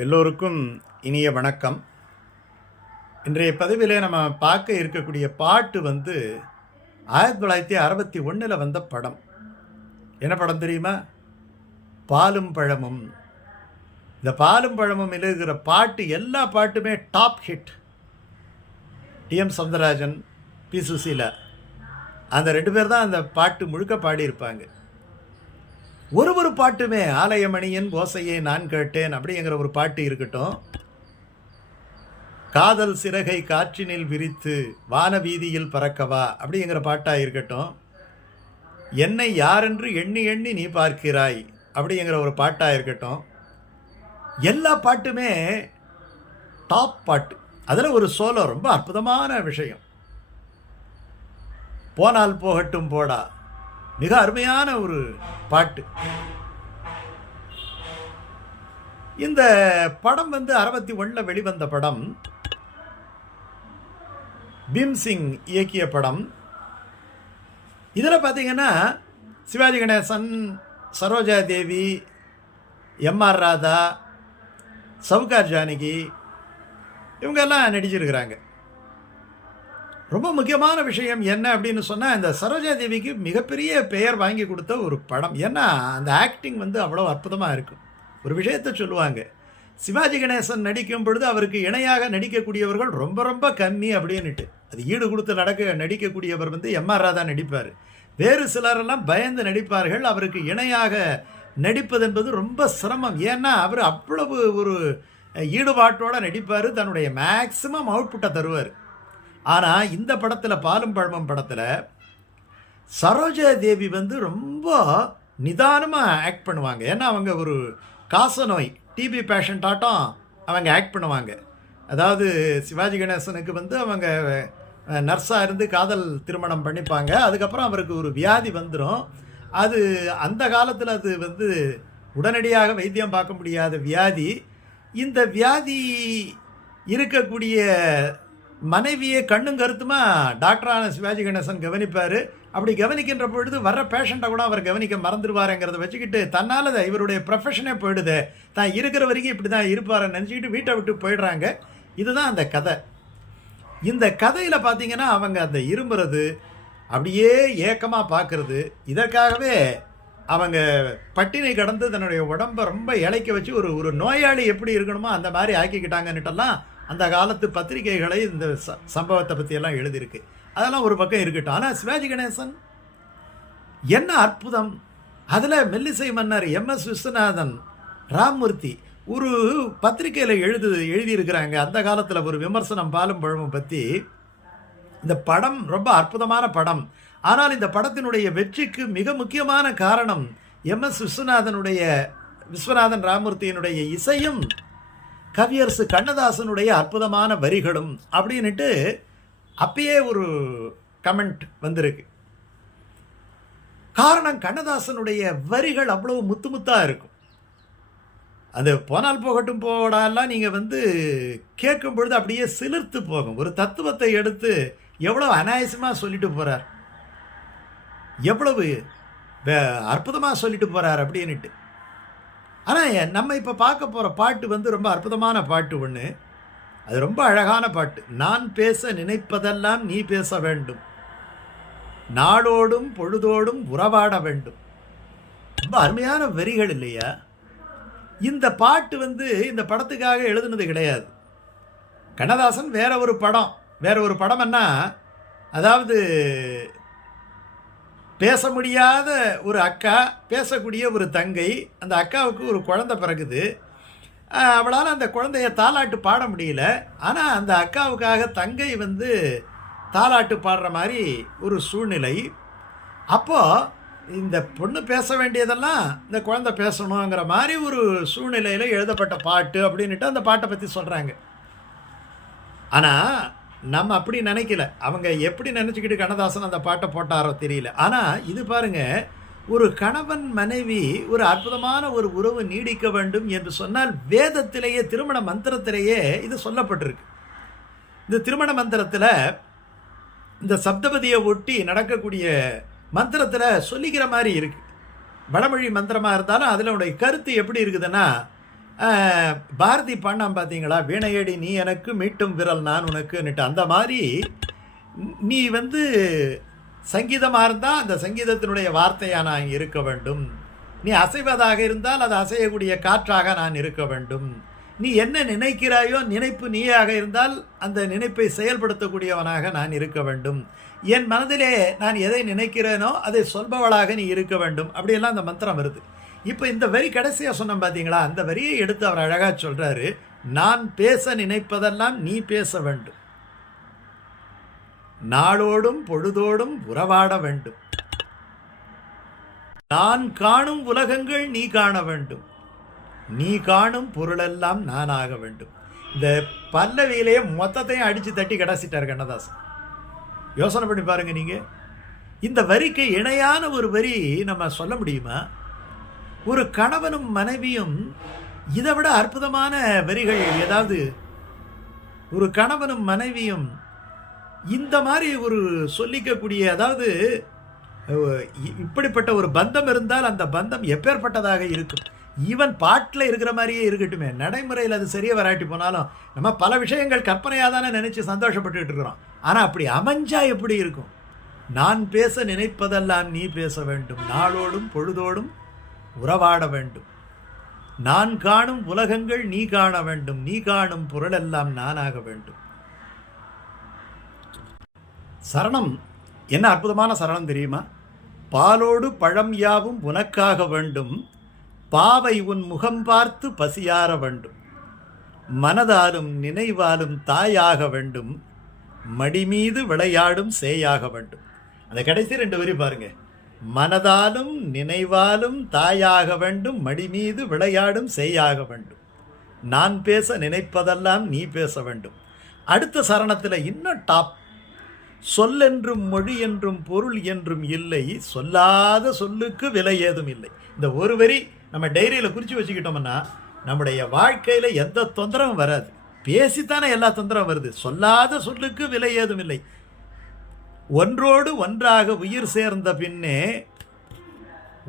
எல்லோருக்கும் இனிய வணக்கம். இன்றைய பதிவிலே நம்ம பார்க்க இருக்கக்கூடிய பாட்டு 1961 வந்த படம். என்ன படம் தெரியுமா? பாலும் பழமும். இந்த பாலும் பழமும் இருக்கிற பாட்டு எல்லா பாட்டுமே top hit. T M. Soundararajan, P. Susheela, அந்த 2 பேர் தான் அந்த பாட்டு முழுக்க பாடியிருப்பாங்க. ஒரு பாட்டுமே ஆலயமணியின் ஓசையை நான் கேட்டேன் அப்படிங்கிற ஒரு பாட்டு இருக்கட்டும், காதல் சிறகை காற்றினில் விரித்து வானவீதியில் பறக்கவா அப்படிங்கிற பாட்டாக இருக்கட்டும், என்னை யாரென்று எண்ணி எண்ணி நீ பார்க்கிறாய் அப்படிங்கிற ஒரு பாட்டாக இருக்கட்டும், எல்லா பாட்டுமே டாப் பாட்டு. அதில் ஒரு சோலோ ரொம்ப அற்புதமான விஷயம். போனால் போகட்டும் போடா, மிக அருமையான ஒரு பாட்டு. இந்த படம் 61 வெளிவந்த படம். பீம்சிங் இயக்கிய படம். இதில் பார்த்தீங்கன்னா சிவாஜி கணேசன், சரோஜா தேவி, எம்.ஆர். ராதா, சவுகார் ஜானகி இவங்கெல்லாம் நடிச்சிருக்கிறாங்க. ரொம்ப முக்கியமான விஷயம் என்ன அப்படின்னு சொன்னால், இந்த சரோஜா தேவிக்கு மிகப்பெரிய பெயர் வாங்கி கொடுத்த ஒரு படம். ஏன்னா அந்த ஆக்டிங் அவ்வளோ அற்புதமாக இருக்கும். ஒரு விஷயத்தை சொல்லுவாங்க, சிவாஜி கணேசன் நடிக்கும் பொழுது அவருக்கு இணையாக நடிக்கக்கூடியவர்கள் ரொம்ப ரொம்ப கம்மி அப்படின்னுட்டு. அது ஈடு கொடுத்து நடிக்கக்கூடியவர் எம்.ஆர். ராதா நடிப்பார். வேறு சிலரெல்லாம் பயந்து நடிப்பார்கள். அவருக்கு இணையாக நடிப்பது என்பது ரொம்ப சிரமம். ஏன்னா அவர் அவ்வளவு ஒரு ஈடுபாட்டோடு நடிப்பார், தன்னுடைய மேக்சிமம் அவுட்புட்டை தருவார். ஆனால் இந்த படத்தில், பாலும் பழமும் படத்தில், சரோஜா தேவி ரொம்ப நிதானமாக ஆக்ட் பண்ணுவாங்க. ஏன்னா அவங்க ஒரு காசநோய், டிபி பேஷண்ட் ஆட்டம் அவங்க ஆக்ட் பண்ணுவாங்க. அதாவது சிவாஜி கணேசனுக்கு அவங்க நர்ஸாக இருந்து காதல் திருமணம் பண்ணிப்பாங்க. அதுக்கப்புறம் அவருக்கு ஒரு வியாதி வந்துடும். அது அந்த காலத்தில் அது உடனடியாக வைத்தியம் பார்க்க முடியாத வியாதி. இந்த வியாதி இருக்கக்கூடிய மனைவியை கண்ணும் கருத்துமா டாக்டரான சிவாஜி கணேசன் கவனிப்பார். அப்படி கவனிக்கின்ற பொழுது வர்ற பேஷண்ட்டை கூட அவர் கவனிக்க மறந்துடுவாருங்கிறத வச்சுக்கிட்டு, தன்னால் இவருடைய ப்ரொஃபஷனே போயிடுது, தான் இருக்கிற வரைக்கும் இப்படி தான் இருப்பாருன்னு நினச்சிக்கிட்டு வீட்டை விட்டு போயிடுறாங்க. இதுதான் அந்த கதை. இந்த கதையில் பார்த்தீங்கன்னா அவங்க அந்த இரும்புறது, அப்படியே ஏக்கமாக பார்க்குறது, இதற்காகவே அவங்க பட்டினி கடந்து தன்னுடைய உடம்பை ரொம்ப இழைக்க வச்சு ஒரு நோயாளி எப்படி இருக்கணுமோ அந்த மாதிரி ஆக்கிக்கிட்டாங்கன்னுட்டெல்லாம் அந்த காலத்து பத்திரிகைகளை இந்த சம்பவத்தை பற்றியெல்லாம் எழுதியிருக்கு. அதெல்லாம் ஒரு பக்கம் இருக்கட்டும். ஆனால் சிவாஜி கணேசன் என்ன அற்புதம்! அதில் மெல்லிசை மன்னர் எம்.எஸ். விஸ்வநாதன், ராம்மூர்த்தி ஒரு பத்திரிகையில் எழுதியிருக்கிறாங்க அந்த காலத்தில் ஒரு விமர்சனம் பாலும் பழமும் பற்றி. இந்த படம் ரொம்ப அற்புதமான படம். ஆனால் இந்த படத்தினுடைய வெற்றிக்கு மிக முக்கியமான காரணம் எம்.எஸ். விஸ்வநாதன் ராம்மூர்த்தியினுடைய இசையும் கவியரசு கண்ணதாசனுடைய அற்புதமான வரிகளும் அப்படின்ட்டு அப்பயே ஒரு கமெண்ட் வந்திருக்கு. காரணம், கண்ணதாசனுடைய வரிகள் அவ்வளவு முத்து முத்தாக இருக்கும். அது போனால் போகட்டும் போடாலாம் நீங்கள் கேட்கும் பொழுது அப்படியே சிலிர்த்து போகும். ஒரு தத்துவத்தை எடுத்து எவ்வளோ அனாயசமாக சொல்லிட்டு போகிறார், எவ்வளவு அற்புதமாக சொல்லிட்டு போகிறார் அப்படின்ட்டு. ஆனால் நம்ம இப்போ பார்க்க போகிற பாட்டு ரொம்ப அற்புதமான பாட்டு ஒன்று. அது ரொம்ப அழகான பாட்டு. நான் பேச நினைப்பதெல்லாம் நீ பேச வேண்டும், நாளோடும் பொழுதோடும் உறவாட வேண்டும். ரொம்ப அருமையான வரிகள் இல்லையா? இந்த பாட்டு இந்த படத்துக்காக எழுதுனது கிடையாது. கண்ணதாசன் வேற ஒரு படம்னா, அதாவது பேச முடியாத ஒரு அக்கா, பேசக்கூடிய ஒரு தங்கை. அந்த அக்காவுக்கு ஒரு குழந்தை பிறகுது. அவளால் அந்த குழந்தைய தாலாட்டு பாட முடியல. ஆனால் அந்த அக்காவுக்காக தங்கை தாலாட்டு பாடுற மாதிரி ஒரு சூழ்நிலை. அப்போது இந்த பொண்ணு பேச வேண்டியதெல்லாம் இந்த குழந்தை பேசணுங்கிற மாதிரி ஒரு சூழ்நிலையில் எழுதப்பட்ட பாட்டு அப்படின்ட்டு அந்த பாட்டை பற்றி சொல்கிறாங்க. ஆனால் நம்ம அப்படி நினைக்கல. அவங்க எப்படி நினச்சிக்கிட்டு கண்ணதாசன் அந்த பாட்டை போட்டாரோ தெரியல. ஆனால் இது பாருங்கள், ஒரு கணவன் மனைவி ஒரு அற்புதமான ஒரு உறவு நீடிக்க வேண்டும் என்று சொன்னால் வேதத்திலேயே, திருமண மந்திரத்திலேயே இது சொல்லப்பட்டிருக்கு. இந்த திருமண மந்திரத்தில் இந்த சப்தபதியை ஒட்டி நடக்கக்கூடிய மந்திரத்தில் சொல்லிக்கிற மாதிரி இருக்குது. வடமொழி மந்திரமாக இருந்தாலும் அதில் உடைய கருத்து எப்படி இருக்குதுன்னா, பாரதி பாடினான் பார்த்தீங்களா, வீணையடி நீ எனக்கு மீட்டும் விரல் நான் உனக்குன்னுட்டு. அந்த மாதிரி நீ வந்து சங்கீதமாக இருந்தால் அந்த சங்கீதத்தினுடைய வார்த்தையாக நான் இருக்க வேண்டும். நீ அசைவதாக இருந்தால் அது அசையக்கூடிய காற்றாக நான் இருக்க வேண்டும். நீ என்ன நினைக்கிறாயோ நினைப்பு நீயாக இருந்தால் அந்த நினைப்பை செயல்படுத்தக்கூடியவனாக நான் இருக்க வேண்டும். என் மனதிலே நான் எதை நினைக்கிறேனோ அதை சொல்பவளாக நீ இருக்க வேண்டும். அப்படியெல்லாம் அந்த மந்திரம் வருது. இப்போ இந்த வரி கடைசியாக சொன்னோம் பார்த்தீங்களா, அந்த வரியை எடுத்து அவர் அழகாக சொல்கிறாரு, நான் பேச நினைப்பதெல்லாம் நீ பேச வேண்டும், நாளோடும் பொழுதோடும் உறவாட வேண்டும், நான் காணும் உலகங்கள் நீ காண வேண்டும், நீ காணும் பொருளெல்லாம் நான் ஆக வேண்டும். இந்த பல்லவியிலேயே மொத்தத்தையும் அடித்து தட்டி கடைசிட்டார் கண்ணதாசன். யோசனை பண்ணி பாருங்க நீங்கள். இந்த வரிக்கு இணையான ஒரு வரி நம்ம சொல்ல முடியுமா? ஒரு கணவனும் மனைவியும் இதை விட அற்புதமான வரிகள் ஏதாவது? ஒரு கணவனும் மனைவியும் இந்த மாதிரி ஒரு சொல்லிக்கக்கூடிய, அதாவது இப்படிப்பட்ட ஒரு பந்தம் இருந்தால் அந்த பந்தம் எப்பேற்பட்டதாக இருக்கும். ஈவன் பாட்டில் இருக்கிற மாதிரியே இருக்கட்டுமே, நடைமுறையில் அது சரியாக வராட்டி போனாலும் நம்ம பல விஷயங்கள் கற்பனையாக தானே நினச்சி சந்தோஷப்பட்டுக்கிட்டு இருக்கிறோம். ஆனால் அப்படி அமைஞ்சா எப்படி இருக்கும்? நான் பேச நினைப்பதெல்லாம் நீ பேச வேண்டும், நாளோடும் பொழுதோடும் உறவாட வேண்டும், நான் காணும் உலகங்கள் நீ காண வேண்டும், நீ காணும் பொருளெல்லாம் நானாக வேண்டும். சரணம் என்ன அற்புதமான சரணம் தெரியுமா? பாலோடு பழம் யாவும் உனக்காக வேண்டும், பாவை உன் முகம் பார்த்து பசியார வேண்டும், மனதாலும் நினைவாலும் தாயாக வேண்டும், மடிமீது விளையாடும் சேயாக வேண்டும். அந்த கடைசி 2 வரி பாருங்க. மனதாலும் நினைவாலும் தாயாக வேண்டும், மடிமீது விளையாடும் சேயாக வேண்டும், நான் பேச நினைப்பதெல்லாம் நீ பேச வேண்டும். அடுத்த சரணத்தில் இன்னும் டாப், சொல்லென்றும் மொழி என்றும் பொருள் என்றும் இல்லை, சொல்லாத சொல்லுக்கு விலை ஏதும் இல்லை. இந்த ஒரு வரி நம்ம டைரியில் குறித்து வச்சுக்கிட்டோம்னா நம்முடைய வாழ்க்கையில் எந்த தொந்தரவும் வராது. பேசித்தானே எல்லா தொந்தரவும் வருது. சொல்லாத சொல்லுக்கு விலை ஏதும் இல்லை, ஒன்றோடு ஒன்றாக உயிர் சேர்ந்த பின்னே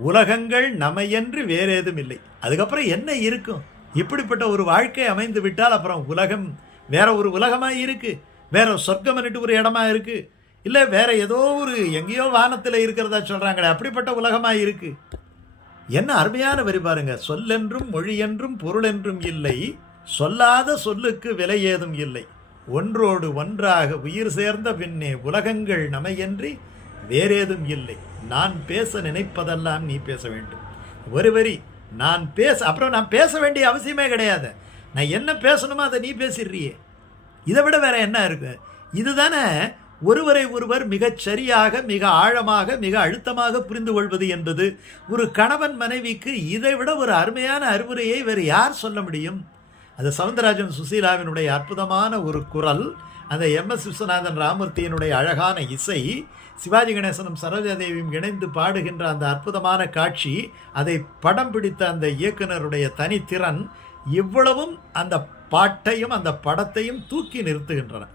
உலகங்கள் நமையன்று வேறேதும் இல்லை. அதுக்கப்புறம் என்ன இருக்கும்? இப்படிப்பட்ட ஒரு வாழ்க்கை அமைந்து விட்டால் அப்புறம் உலகம் வேற ஒரு உலகமாக இருக்குது, வேற சொர்க்கம்னுட்டு ஒரு இடமா இருக்குது, இல்லை வேற ஏதோ ஒரு எங்கேயோ வானத்தில் இருக்கிறதா சொல்கிறாங்களே அப்படிப்பட்ட உலகமாக இருக்குது. என்ன அருமையான வரி பாருங்க. சொல்லென்றும் மொழி என்றும் பொருள் என்றும் இல்லை, சொல்லாத சொல்லுக்கு விலை ஏதும் இல்லை, ஒன்றோடு ஒன்றாக உயிர் சேர்ந்த பின்னே உலகங்கள் நமையன்றி வேறேதும் இல்லை, நான் பேச நினைப்பதெல்லாம் நீ பேச வேண்டும். ஒரு வரி நான் பேச, அப்புறம் நான் பேச வேண்டிய அவசியமே கிடையாது. நான் என்ன பேசணுமோ அதை நீ பேசிடுறியே, இதை விட வேற என்ன இருக்கு? இதுதானே ஒருவரை ஒருவர் மிகச் சரியாக, மிக ஆழமாக, மிக அழுத்தமாக புரிந்து கொள்வது என்பது. ஒரு கணவன் மனைவிக்கு இதை விட ஒரு அருமையான அறிவுரையை வேறு யார் சொல்ல முடியும்? அது சவுந்தரராஜன் சுசீலாவினுடைய அற்புதமான ஒரு குரல், அந்த MS விஸ்வநாதன் ராமூர்த்தியினுடைய அழகான இசை, சிவாஜி கணேசனும் சரோஜாதேவியும் இணைந்து பாடுகின்ற அந்த அற்புதமான காட்சி, அதை படம் பிடித்த அந்த இயக்குனருடைய தனித்திறன், இவ்வளவும் அந்த பாட்டையும் அந்த படத்தையும் தூக்கி நிறுத்துகின்றன.